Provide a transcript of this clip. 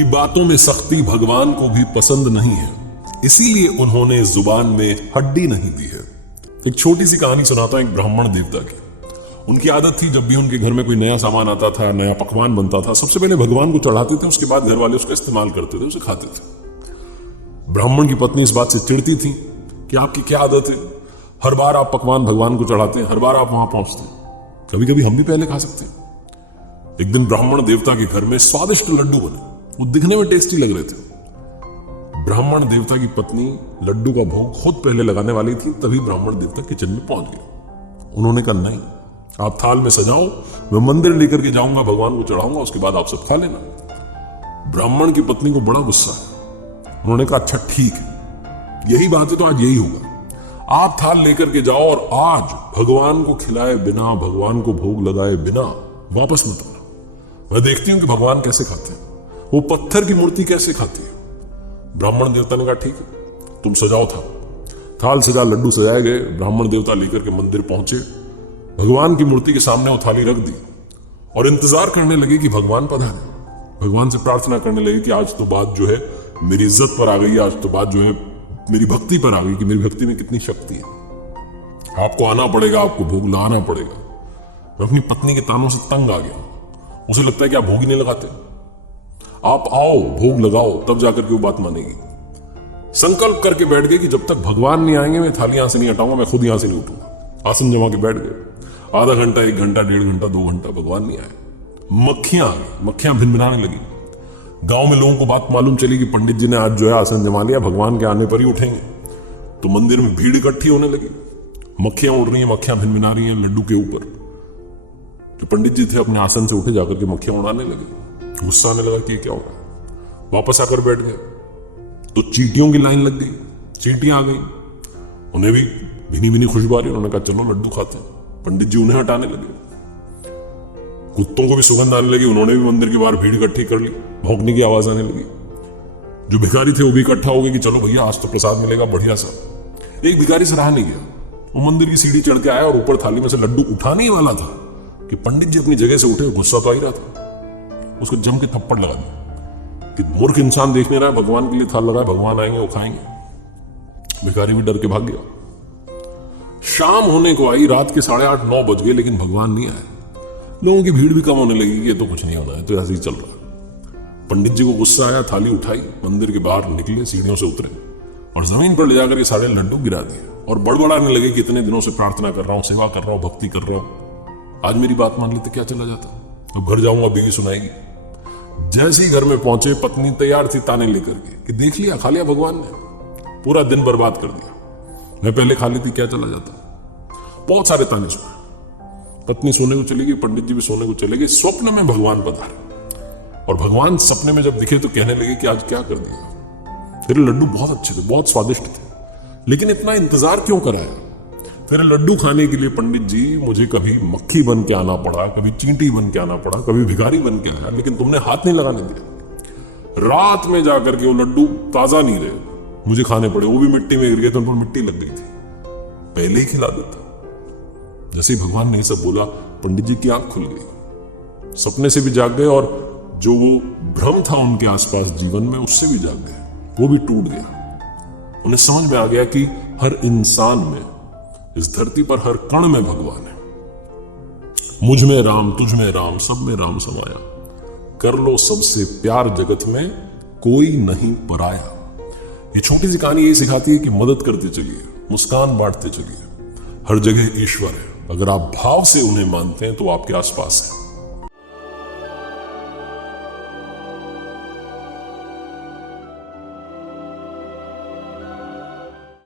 कि बातों में सख्ती भगवान को भी पसंद नहीं है, इसीलिए उन्होंने जुबान में हड्डी नहीं दी है। एक छोटी सी कहानी सुनाता हूं एक ब्राह्मण देवता की। उनकी आदत थी जब भी उनके घर में कोई नया सामान आता था, नया पकवान बनता था, सबसे पहले भगवान को चढ़ाते थे, उसके बाद घर वाले उसका इस्तेमाल करते थे, उसे खाते थे। ब्राह्मण की पत्नी इस बात से चिढ़ती थी कि आपकी क्या आदत है, हर बार आप पकवान भगवान को चढ़ाते हैं, हर बार आप वहां पहुंचते हैं, कभी कभी हम भी पहले खा सकते हैं। एक दिन ब्राह्मण देवता के घर में स्वादिष्ट लड्डू बने, वो दिखने में टेस्टी लग रहे थे। ब्राह्मण देवता की पत्नी लड्डू का भोग खुद पहले लगाने वाली थी, तभी ब्राह्मण देवता किचन में पहुंच गए। उन्होंने कहा नहीं, आप थाल में सजाओ, मैं मंदिर लेकर के जाऊंगा, भगवान को चढ़ाऊंगा, उसके बाद आप सब खा लेना। ब्राह्मण की पत्नी को बड़ा गुस्सा है। उन्होंने कहा अच्छा ठीक है, यही बात है तो आज यही होगा, आप थाल लेकर के जाओ और आज भगवान को खिलाए बिना, भगवान को भोग लगाए बिना वापस मत आना। मैं देखती हूं कि भगवान कैसे खाते हैं, वो पत्थर की मूर्ति कैसे खाती है। ब्राह्मण देवता ने कहा ठीक है, तुम सजाओ थाल सजा, लड्डू सजाए गए। ब्राह्मण देवता लेकर के मंदिर पहुंचे, भगवान की मूर्ति के सामने वो थाली रख दी और इंतजार करने लगे कि भगवान पधारे। भगवान से प्रार्थना करने लगे कि आज तो बात जो है मेरी इज्जत पर आ गई, आज तो बात जो है मेरी भक्ति पर आ गई कि मेरी भक्ति में कितनी शक्ति है, आपको आना पड़ेगा, आपको भोग लाना पड़ेगा। मैं अपनी पत्नी के तानों से तंग आ गया, उसे लगता है कि आप भोग ही नहीं लगाते, आप आओ भोग लगाओ, तब जाकर के वो बात मानेगी। संकल्प करके बैठ गए कि जब तक भगवान नहीं आएंगे मैं थाली यहां से नहीं हटाऊंगा, मैं खुद यहां से नहीं उठूंगा। आसन जमा के बैठ गए। आधा घंटा, 1 घंटा, 1.5 घंटा, 2 घंटा, भगवान नहीं आए। मक्खियां आ गई, मक्खियां भिनभिनाने लगी। गांव में लोगों को बात मालूम चली कि पंडित जी ने आज जो है आसन जमा लिया, भगवान के आने पर ही उठेंगे। तो मंदिर में भीड़ इकट्ठी होने लगी, मक्खियां उड़ रही हैं, मक्खियां भिनभिना रही हैं लड्डू के ऊपर। जो पंडित जी थे अपने आसन से उठे, जाकर के मक्खियां उड़ाने लगे। गुस्सा आने लगा कि क्या हो रहा है, वापस आकर बैठ गए तो चींटियों की लाइन लग गई, चींटियां आ गई, उन्हें भी भीनी भीनी खुशबू आ रही। उन्होंने कहा चलो लड्डू खाते हैं। पंडित जी उन्हें हटाने लगे, कुत्तों को भी सुगंध आने लगी, उन्होंने भी मंदिर के बाहर भीड़ इकट्ठी कर ली, भौंकने की आवाज आने लगी। जो भिखारी थे वो भी इकट्ठा हो गए कि चलो भैया आज तो प्रसाद मिलेगा बढ़िया सा। एक भिखारी से रहा नहीं गया, वो मंदिर की सीढ़ी चढ़ के आया और ऊपर थाली में से लड्डू उठाने ही वाला था कि पंडित जी अपनी जगह से उठे। गुस्सा तो आ ही रहा था, उसको जम के थप्पड़ लगा दिया कि मूर्ख इंसान देख नहीं रहा है, भगवान के लिए थाल लगा, भगवान आएंगे वो खाएंगे। भिखारी भी डर के भाग गया। शाम होने को आई, रात के 8:30 9 बज गए, लेकिन भगवान नहीं आए। लोगों की भीड़ भी कम होने लगी कि ये तो कुछ नहीं होना है, तो ऐसे ही चल रहा है। पंडित जी को गुस्सा आया, थाली उठाई, मंदिर के बाहर निकले, सीढ़ियों से उतरे और जमीन पर ले जाकर ये सारे लड्डू गिरा दिए और बड़बड़ाने लगे कि इतने दिनों से प्रार्थना कर रहा हूं, सेवा कर रहा हूं, भक्ति कर रहा हूं, आज मेरी बात मान लेते क्या चला जाता, तो घर जाऊंगा बीवी सुनाएगी। जैसे ही घर में पहुंचे, पत्नी तैयार थी ताने लेकर के कि देख लिया, खा लिया भगवान ने, पूरा दिन बर्बाद कर दिया, मैं पहले खा लेती क्या चला जाता। बहुत सारे ताने सुने। पत्नी सोने को चली गई, पंडित जी भी सोने को चले गए। स्वप्न में भगवान पधारे और भगवान सपने में जब दिखे तो कहने लगे कि आज क्या कर दिया, तेरे लड्डू बहुत अच्छे थे, बहुत स्वादिष्ट थे, लेकिन इतना इंतजार क्यों कराया? तेरे लड्डू खाने के लिए पंडित जी मुझे कभी मक्खी बन के आना पड़ा, कभी चींटी बन के आना पड़ा, कभी भिखारी बन के आया, लेकिन तुमने हाथ नहीं लगाने दिया। रात में जाकर के वो लड्डू ताजा नहीं रहे, मुझे खाने पड़े, वो भी मिट्टी में गिर गए, तो उन पर मिट्टी लग गई थी, पहले ही खिला देता। जैसे ही भगवान ने ये सब बोला, पंडित जी की आंख खुल गई, सपने से भी जाग गए और जो वो भ्रम था उनके आसपास जीवन में, उससे भी जाग गए, वो भी टूट गया। उन्हें समझ में आ गया कि हर इंसान में, इस धरती पर हर कण में भगवान है। मुझ में राम, तुझ में राम, सब में राम समाया, कर लो सबसे प्यार, जगत में कोई नहीं पराया। ये छोटी सी कहानी ये सिखाती है कि मदद करते चलिए, मुस्कान बांटते चलिए, हर जगह ईश्वर है। अगर आप भाव से उन्हें मानते हैं तो आपके आसपास है।